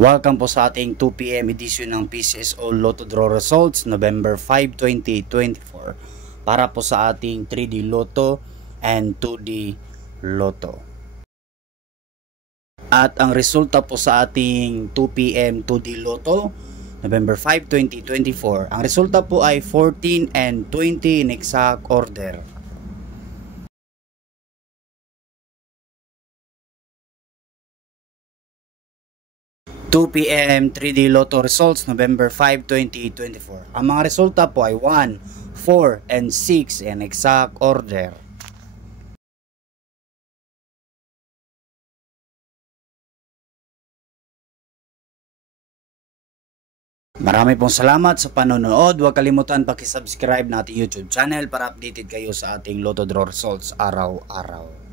Welcome po sa ating 2 PM edition ng PCSO Lotto Draw Results November 5, 2024 para po sa ating 3D Lotto and 2D Lotto. At ang resulta po sa ating 2 PM 2D Lotto November 5, 2024, ang resulta po ay 14 and 20 in exact order. 2 PM 3D Lotto results November 5, 2024. Ang mga resulta po ay 1, 4, and 6 in exact order. Marami pong salamat sa panonood. Huwag kalimutan paki-subscribe na ating YouTube channel para updated kayo sa ating Lotto Draw results araw-araw.